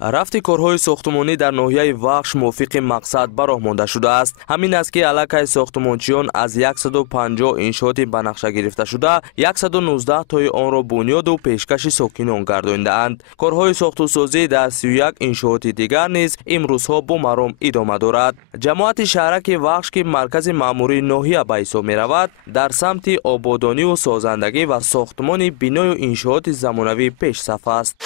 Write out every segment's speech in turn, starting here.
рафти корҳои сохтмонӣ дар ноҳияи вахш мувофиқи мақсад ба роҳ монда шудааст. ҳамин аст ки аллакай сохтмончиён аз 150 иншооти банақша гирифта шуда 119 тои онро бунёду пешкаши сокинон гардонидаанд. корҳои сохтусозӣ дар 31 иншооти дигар низ имрӯзҳо бо маром идома дорад. ҷамоати шаҳраки вахш ки маркази маъмурии ноҳия ба ҳисоб меравад, дар самти ободониву созандагӣ ва сохтмони биную иншооти замонавӣ пешсаф аст.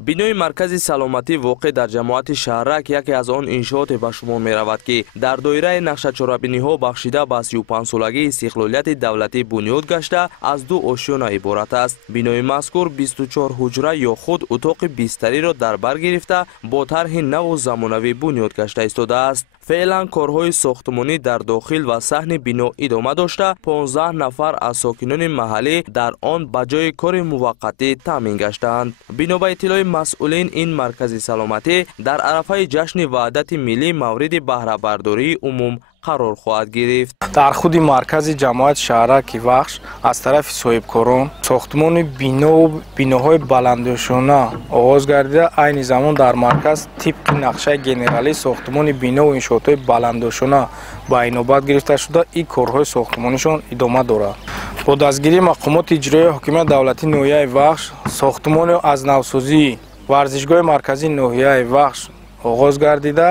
бинои маркази саломатӣ воқеъ дар ҷамоати шаҳрак яке аз он иншооте ба шумор меравад ки дар доираи нақшачорабиниҳо бахшида ба 35-солагии истиқлолияти давлатӣ бунёд гашта аз ду ошёна иборат аст. бинои мазкур 24 ҳуҷра ё худ утоқи бистариро дар бар гирифта бо тарҳи наву замонавӣ бунёд гашта истодааст. феълан корҳои сохтмонӣ дар дохил ва саҳни бино идома дошта 15 нафар аз сокинони маҳаллӣ дар он ба ҷои кори муваққатӣ таъмин гаштаанд. бино ба иттилои масъулин, ин маркази саломатӣ дар арафаи ҷашни ваҳдати миллӣ мавриди баҳрабардории умум қарор хоҳад гирифт. дар худи маркази ҷамоати шаҳраки вахш аз тарафи соҳибкорон сохтмони биноҳои баландошона оғоз гардида, айни замон дар марказ тибқи нақшаи генералии сохтмони бинову иншоотҳои баландошона ба инобат гирифта шуда, ин корҳои сохтмонишон идома дорад. бо дастгирии мақомоти иҷроии ҳокимияти давлатии ноҳияи вахш сохтмони аз навсозии варзишгоҳи марказии ноҳияи вахш оғоз гардида,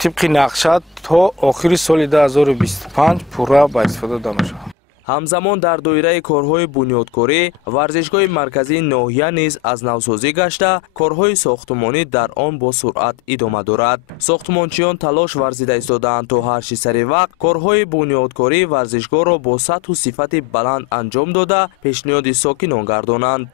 тибқи нақша то охири соли 2025 пурра ба истифода дода мешавад. ҳамзамон дар доираи корҳои бунёдкорӣ варзишгоҳи марказии ноҳия низ аз навсозӣ гашта, корҳои сохтмонӣ дар он бо суръат идома дорад. сохтмончиён талош варзида истодаанд то ҳар чӣ сари вақт корҳои бунёдкории варзишгоҳро бо сатҳу сифати баланд анҷом дода пешниҳоди сокинон гардонанд.